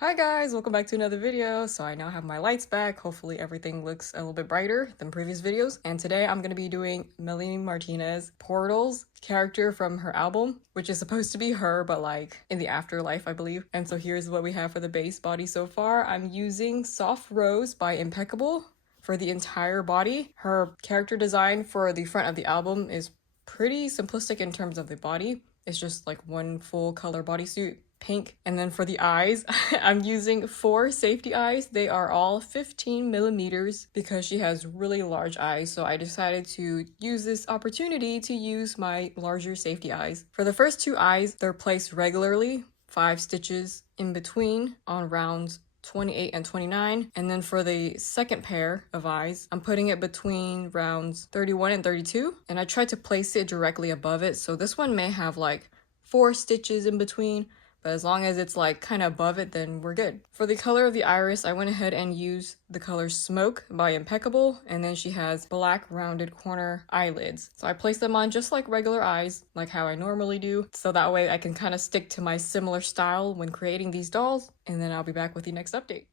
Hi guys, welcome back to another video. So I now have my lights back. Hopefully everything looks a little bit brighter than previous videos. And today I'm going to be doing Melanie Martinez Portals character from her album, which is supposed to be her, but like in the afterlife, I believe. And so here's what we have for the base body so far. I'm using Soft Rose by Impeccable for the entire body. Her character design for the front of the album is pretty simplistic in terms of the body. It's just like one full color bodysuit, pink. And then for the eyes, I'm using 4 safety eyes. They are all 15 millimeters because she has really large eyes. So I decided to use this opportunity to use my larger safety eyes. For the first 2 eyes, they're placed regularly, 5 stitches in between on rounds 28 and 29. And then for the second pair of eyes, I'm putting it between rounds 31 and 32. And I tried to place it directly above it. So this one may have like 4 stitches in between, but as long as it's like kind of above it, then we're good. For the color of the iris, I went ahead and used the color Smoke by Impeccable, and then she has black rounded corner eyelids. So I placed them on just like regular eyes, like how I normally do, so that way I can kind of stick to my similar style when creating these dolls, and then I'll be back with the next update.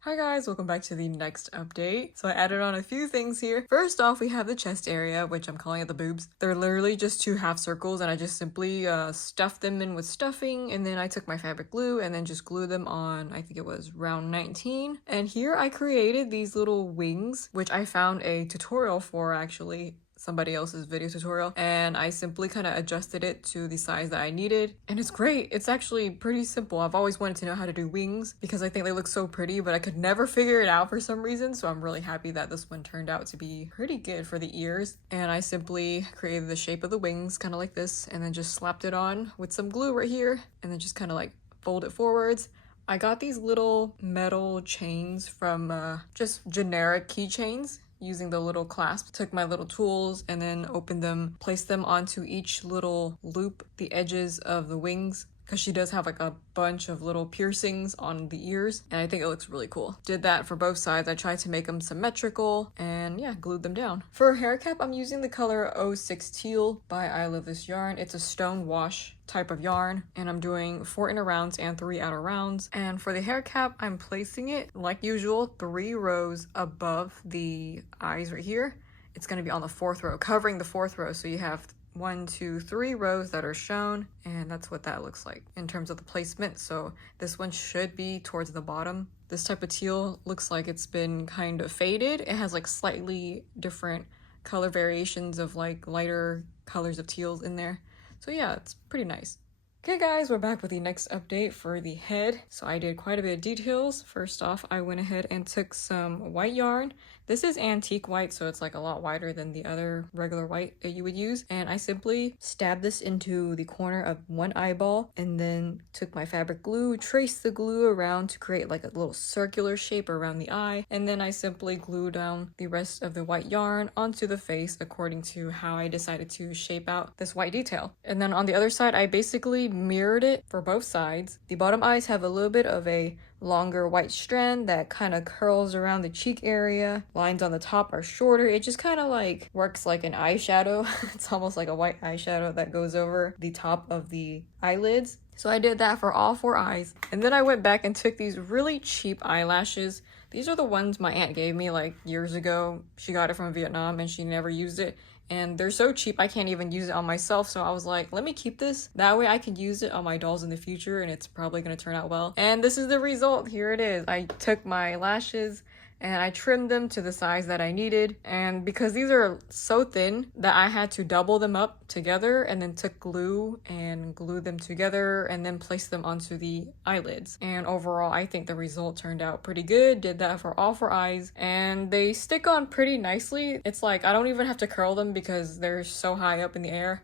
Hi guys, welcome back to the next update. So I added on a few things here. First off, we have the chest area, which I'm calling it the boobs. They're literally just 2 half circles, and I just simply stuffed them in with stuffing, and then I took my fabric glue and then just glued them on, I think it was round 19. And here I created these little wings, which I found a tutorial for actually, somebody else's video tutorial, and I simply kind of adjusted it to the size that I needed, and it's great. It's actually pretty simple. I've always wanted to know how to do wings because I think they look so pretty, but I could never figure it out for some reason, so I'm really happy that this one turned out to be pretty good for the ears. And I simply created the shape of the wings kind of like this, and then just slapped it on with some glue right here, and then just kind of like fold it forwards. I got these little metal chains from just generic keychains, using the little clasp. Took my little tools and then opened them, placed them onto each little loop, the edges of the wings, because she does have like a bunch of little piercings on the ears, and I think it looks really cool. Did that for both sides. I tried to make them symmetrical and yeah, glued them down. For a hair cap, I'm using the color 06 Teal by I Love This Yarn. It's a stone wash type of yarn, and I'm doing 4 inner rounds and 3 outer rounds. And for the hair cap, I'm placing it like usual, 3 rows above the eyes right here. It's going to be on the 4th row, covering the 4th row, so you have 1, 2, 3 rows that are shown, and that's what that looks like in terms of the placement. So this one should be towards the bottom. This type of teal looks like it's been kind of faded. It has like slightly different color variations of like lighter colors of teals in there. So yeah, it's pretty nice. Okay guys, we're back with the next update for the head. So I did quite a bit of details. First off, I went ahead and took some white yarn. This is antique white, so it's like a lot wider than the other regular white that you would use. And I simply stabbed this into the corner of one eyeball, and then took my fabric glue, traced the glue around to create like a little circular shape around the eye. And then I simply glued down the rest of the white yarn onto the face according to how I decided to shape out this white detail. And then on the other side, I basically mirrored it for both sides. The bottom eyes have a little bit of a longer white strand that kind of curls around the cheek area. Lines on the top are shorter. It just kind of like works like an eyeshadow. It's almost like a white eyeshadow that goes over the top of the eyelids. So I did that for all 4 eyes. And then I went back and took these really cheap eyelashes. These are the ones my aunt gave me like years ago. She got it from Vietnam and she never used it. And they're so cheap I can't even use it on myself, so I was like, let me keep this. That way I can use it on my dolls in the future and it's probably going to turn out well. And this is the result. Here it is. I took my lashes and I trimmed them to the size that I needed. And because these are so thin that I had to double them up together, and then took glue and glued them together and then placed them onto the eyelids. And overall, I think the result turned out pretty good. Did that for all 4 eyes, and they stick on pretty nicely. It's like I don't even have to curl them because they're so high up in the air.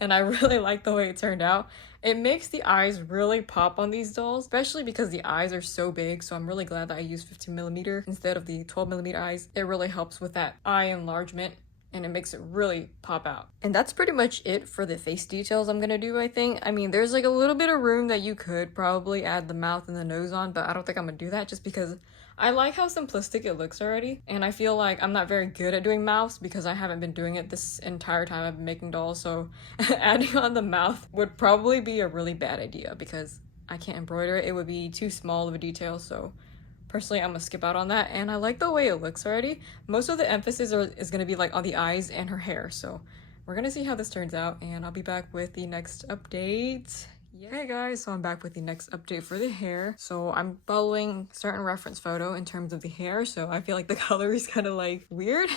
And I really like the way it turned out. It makes the eyes really pop on these dolls, especially because the eyes are so big. So I'm really glad that I used 15mm instead of the 12mm eyes. It really helps with that eye enlargement, and it makes it really pop out. And that's pretty much it for the face details I'm gonna do, I think. I mean, there's like a little bit of room that you could probably add the mouth and the nose on, but I don't think I'm gonna do that just because I like how simplistic it looks already, and I feel like I'm not very good at doing mouths because I haven't been doing it this entire time I've been making dolls, so adding on the mouth would probably be a really bad idea because I can't embroider it. It would be too small of a detail, so personally I'm gonna skip out on that. And I like the way it looks already. Most of the emphasis is gonna be like on the eyes and her hair, so we're gonna see how this turns out, and I'll be back with the next update. Yeah, hey guys, so I'm back with the next update for the hair. So I'm following certain reference photo in terms of the hair, so I feel like the color is kind of like weird.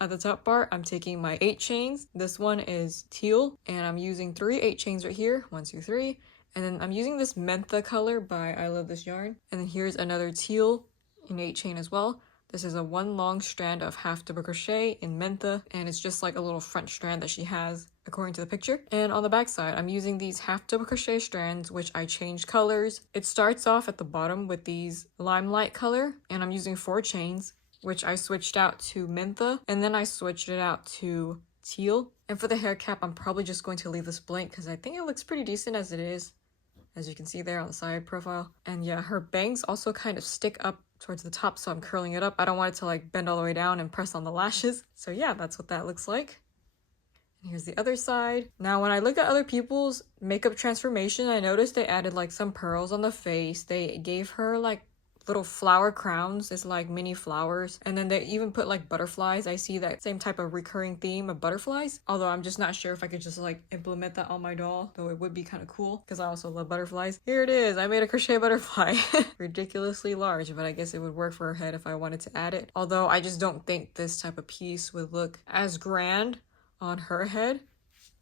At the top part, I'm taking my 8 chains. This one is teal, and I'm using 3 8 chains right here. 1, 2, 3. And then I'm using this mentha color by I Love This Yarn. And then here's another teal in 8 chain as well. This is a 1 long strand of half double crochet in mentha, and it's just like a little front strand that she has according to the picture. And on the back side, I'm using these half double crochet strands, which I changed colors. It starts off at the bottom with these limelight color, and I'm using 4 chains, which I switched out to mentha, and then I switched it out to teal. And for the hair cap, I'm probably just going to leave this blank because I think it looks pretty decent as it is, as you can see there on the side profile. And yeah, her bangs also kind of stick up towards the top, so I'm curling it up. I don't want it to like bend all the way down and press on the lashes. So yeah, that's what that looks like. And here's the other side. Now when I look at other people's makeup transformation, I noticed they added like some pearls on the face. They gave her like little flower crowns. It's like mini flowers, and then they even put like butterflies. I see that same type of recurring theme of butterflies, although I'm just not sure if I could just like implement that on my doll, though it would be kind of cool because I also love butterflies. Here it is. I made a crochet butterfly. Ridiculously large, but I guess it would work for her head if I wanted to add it, although I just don't think this type of piece would look as grand on her head.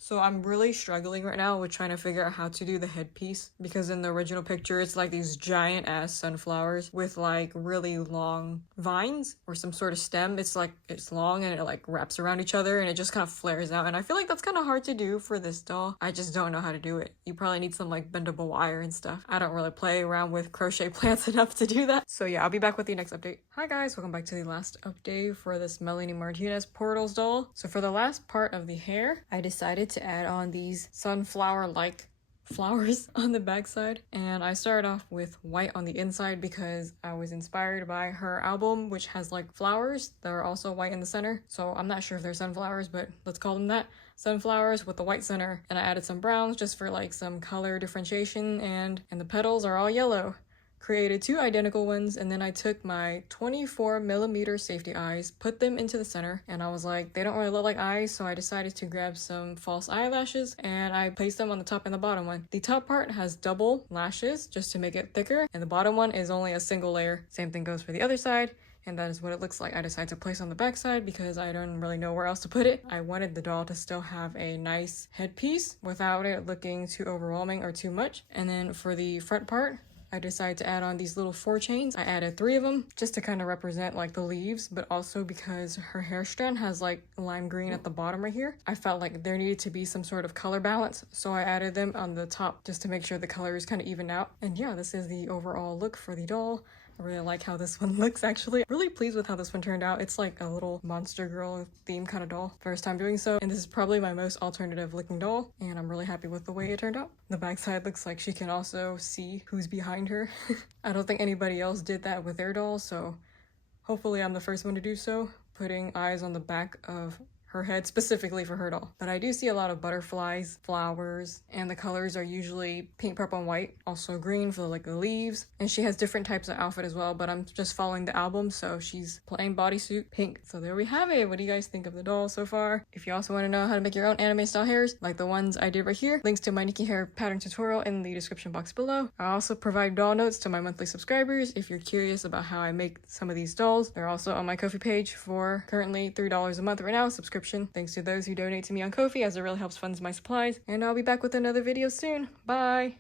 So I'm really struggling right now with trying to figure out how to do the headpiece, because in the original picture it's like these giant ass sunflowers with like really long vines or some sort of stem. It's like it's long and it like wraps around each other and it just kind of flares out, and I feel like that's kind of hard to do for this doll. I just don't know how to do it. You probably need some like bendable wire and stuff. I don't really play around with crochet plants enough to do that. So yeah, I'll be back with the next update. Hi guys, welcome back to the last update for this Melanie Martinez Portals doll. So for the last part of the hair, I decided to add on these sunflower-like flowers on the backside, and I started off with white on the inside because I was inspired by her album, which has like flowers that are also white in the center. So I'm not sure if they're sunflowers, but let's call them that. Sunflowers with the white center, and I added some browns just for like some color differentiation, and the petals are all yellow. Created 2 identical ones, and then I took my 24mm safety eyes, put them into the center, and I was like, they don't really look like eyes, so I decided to grab some false eyelashes and I placed them on the top and the bottom one. The top part has double lashes just to make it thicker, and the bottom one is only a single layer. Same thing goes for the other side, and that is what it looks like. I decided to place on the back side because I don't really know where else to put it. I wanted the doll to still have a nice headpiece without it looking too overwhelming or too much. And then for the front part, I decided to add on these little 4 chains. I added 3 of them just to kind of represent like the leaves, but also because her hair strand has like lime green at the bottom right here. I felt like there needed to be some sort of color balance, so I added them on the top just to make sure the colors kind of even out. And yeah, this is the overall look for the doll. I really like how this one looks, actually. Really pleased with how this one turned out. It's like a little monster girl theme kind of doll. First time doing so, and this is probably my most alternative looking doll, and I'm really happy with the way it turned out. The backside looks like she can also see who's behind her. I don't think anybody else did that with their dolls, so hopefully I'm the first one to do so, putting eyes on the back of her head specifically for her doll. But I do see a lot of butterflies, flowers, and the colors are usually pink, purple, and white. Also green for like the leaves. And she has different types of outfit as well, but I'm just following the album, so she's plain bodysuit, pink. So there we have it. What do you guys think of the doll so far? If you also want to know how to make your own anime style hairs, like the ones I did right here, links to my Nikki hair pattern tutorial in the description box below. I also provide doll notes to my monthly subscribers if you're curious about how I make some of these dolls. They're also on my Ko-fi page for currently $3 a month right now, subscription. Thanks to those who donate to me on Ko-fi, as it really helps fund my supplies. And I'll be back with another video soon. Bye!